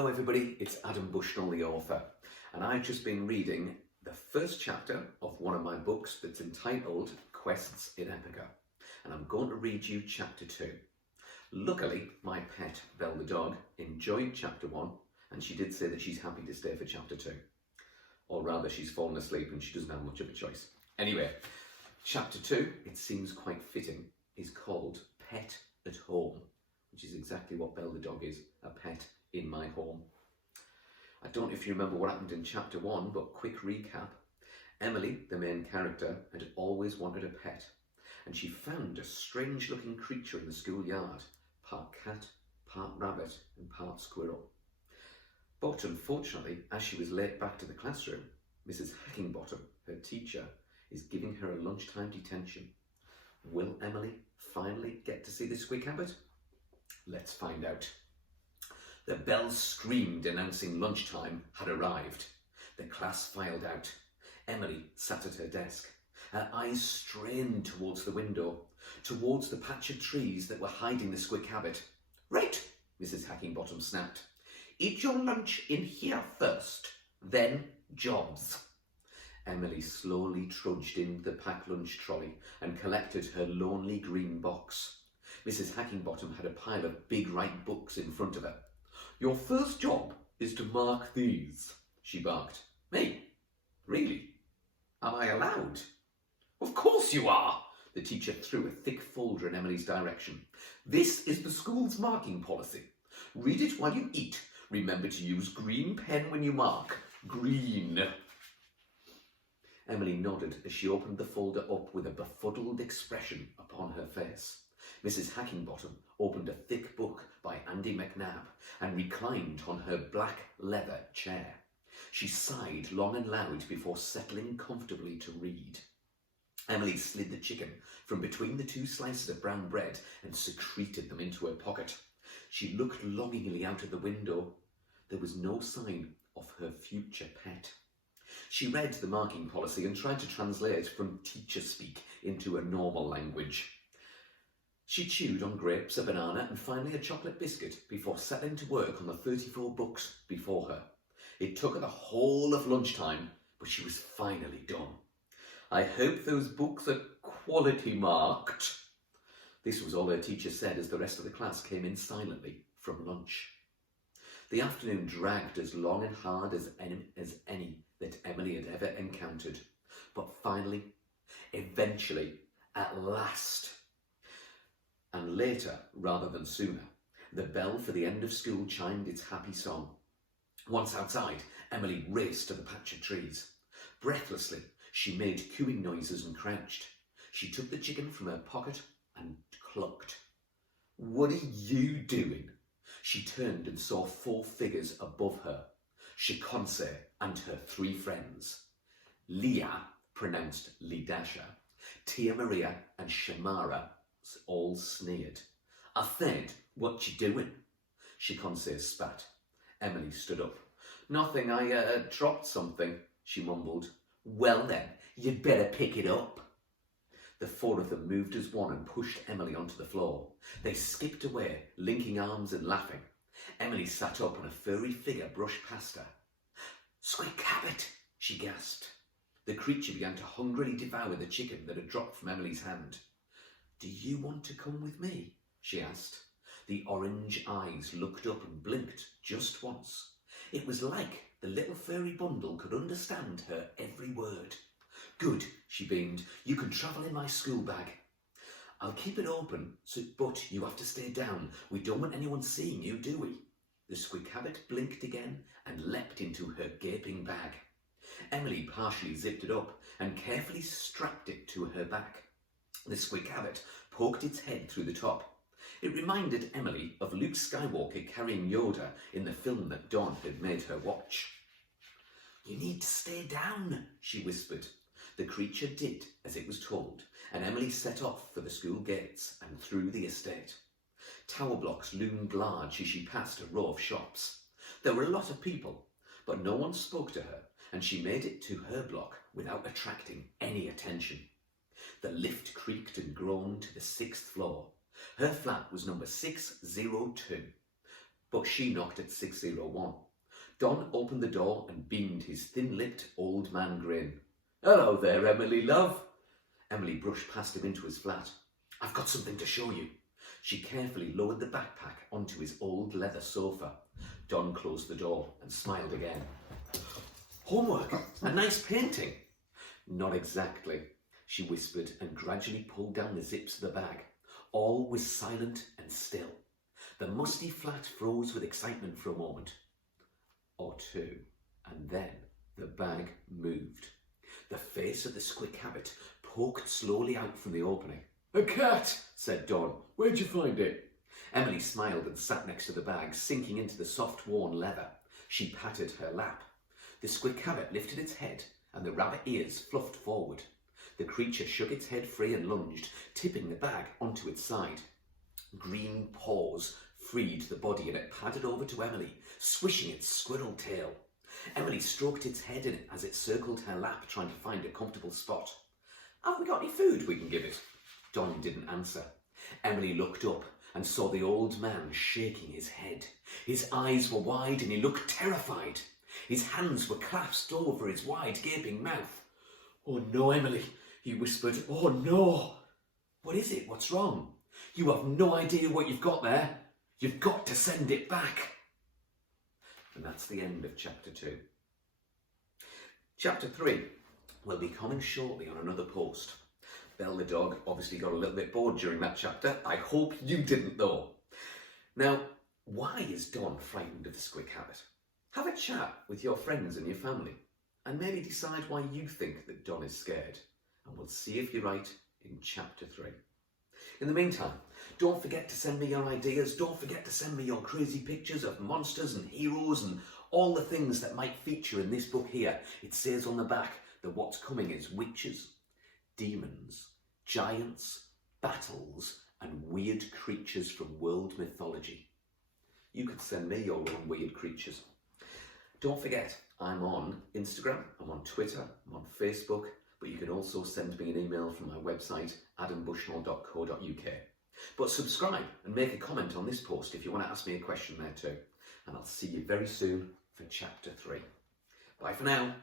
Hello everybody, it's Adam Bushnell, the author, and I've just been reading the first chapter of one of my books that's entitled Quests in Epica, and I'm going to read you chapter 2. Luckily, my pet, Belle the Dog, enjoyed chapter 1, and she did say that she's happy to stay for chapter 2. Or rather, she's fallen asleep and she doesn't have much of a choice. Anyway, chapter 2, it seems quite fitting, is called Pet at Home, which is exactly what Belle the Dog is, a pet in my home. I don't know if you remember what happened in chapter 1, but quick recap. Emily, the main character, had always wanted a pet, and she found a strange looking creature in the schoolyard, part cat, part rabbit and part squirrel. But unfortunately, as she was late back to the classroom, Mrs. Hackingbottom, her teacher, is giving her a lunchtime detention. Will Emily finally get to see the squeak habit? Let's find out. The bell screamed announcing lunchtime had arrived. The class filed out. Emily sat at her desk, her eyes strained towards the window, towards the patch of trees that were hiding the squeak habit. Right, Mrs. Hackingbottom snapped. Eat your lunch in here first, then jobs. Emily slowly trudged into the packed lunch trolley and collected her lonely green box. Mrs. Hackingbottom had a pile of big right books in front of her. Your first job is to mark these, she barked. Me? Really? Am I allowed? Of course you are, the teacher threw a thick folder in Emily's direction. This is the school's marking policy. Read it while you eat. Remember to use green pen when you mark. Green. Emily nodded as she opened the folder up with a befuddled expression upon her face. Mrs. Hackingbottom opened a thick book by Andy McNabb and reclined on her black leather chair. She sighed long and loud before settling comfortably to read. Emily slid the chicken from between the two slices of brown bread and secreted them into her pocket. She looked longingly out of the window. There was no sign of her future pet. She read the marking policy and tried to translate from teacher speak into a normal language. She chewed on grapes, a banana and finally a chocolate biscuit before settling to work on the 34 books before her. It took her the whole of lunchtime, but she was finally done. I hope those books are quality marked. This was all her teacher said as the rest of the class came in silently from lunch. The afternoon dragged as long and hard as any that Emily had ever encountered. But finally, eventually, at last, and later rather than sooner, the bell for the end of school chimed its happy song. Once outside, Emily raced to the patch of trees. Breathlessly, she made cooing noises and crouched. She took the chicken from her pocket and clucked. What are you doing? She turned and saw 4 figures above her, Shikonse and her 3 friends. Leah, pronounced Lidasha, Tia Maria and Shamara all sneered. I said, what you doing? Shikonse spat. Emily stood up. Nothing, I dropped something, she mumbled. Well then, you'd better pick it up. The 4 of them moved as one and pushed Emily onto the floor. They skipped away, linking arms and laughing. Emily sat up and a furry figure brushed past her. Squeak habit, she gasped. The creature began to hungrily devour the chicken that had dropped from Emily's hand. Do you want to come with me? She asked. The orange eyes looked up and blinked just once. It was like the little furry bundle could understand her every word. Good, she beamed. You can travel in my school bag. I'll keep it open, but you have to stay down. We don't want anyone seeing you, do we? The squeak habit blinked again and leapt into her gaping bag. Emily partially zipped it up and carefully strapped it to her back. The squeak habit poked its head through the top. It reminded Emily of Luke Skywalker carrying Yoda in the film that Dawn had made her watch. You need to stay down, she whispered. The creature did as it was told, and Emily set off for the school gates and through the estate. Tower blocks loomed large as she passed a row of shops. There were a lot of people, but no one spoke to her, and she made it to her block without attracting any attention. The lift creaked and groaned to the 6th floor. Her flat was number 602. but she knocked at 601. Don opened the door and beamed his thin-lipped old man grin. "Hello there, Emily, love." Emily brushed past him into his flat. "I've got something to show you." She carefully lowered the backpack onto his old leather sofa. Don closed the door and smiled again. "Homework? A nice painting?" "Not exactly," she whispered and gradually pulled down the zips of the bag. All was silent and still. The musty flat froze with excitement for a moment or two, and then the bag moved. The face of the Squick Habit poked slowly out from the opening. "A cat," said Don. "Where'd you find it?" Emily smiled and sat next to the bag, sinking into the soft, worn leather. She patted her lap. The Squick Habit lifted its head, and the rabbit ears fluffed forward. The creature shook its head free and lunged, tipping the bag onto its side. Green paws freed the body, and it padded over to Emily, swishing its squirrel tail. Emily stroked its head in it as it circled her lap, trying to find a comfortable spot. "Have we got any food we can give it?" Don didn't answer. Emily looked up and saw the old man shaking his head. His eyes were wide and he looked terrified. His hands were clasped over his wide, gaping mouth. "Oh no, Emily," he whispered. "Oh no." "What is it? What's wrong?" "You have no idea what you've got there. You've got to send it back." And that's the end of chapter 2. Chapter 3 will be coming shortly on another post. Belle the dog obviously got a little bit bored during that chapter. I hope you didn't though. Now, why is Don frightened of the Squick Habit? Have a chat with your friends and your family and maybe decide why you think that Don is scared. And we'll see if you're right in chapter 3. In the meantime, don't forget to send me your ideas. Don't forget to send me your crazy pictures of monsters and heroes and all the things that might feature in this book here. It says on the back that what's coming is witches, demons, giants, battles, and weird creatures from world mythology. You could send me your own weird creatures. Don't forget, I'm on Instagram, I'm on Twitter, I'm on Facebook, but you can also send me an email from my website, adambushnell.co.uk. But subscribe and make a comment on this post if you want to ask me a question there too. And I'll see you very soon for chapter 3. Bye for now.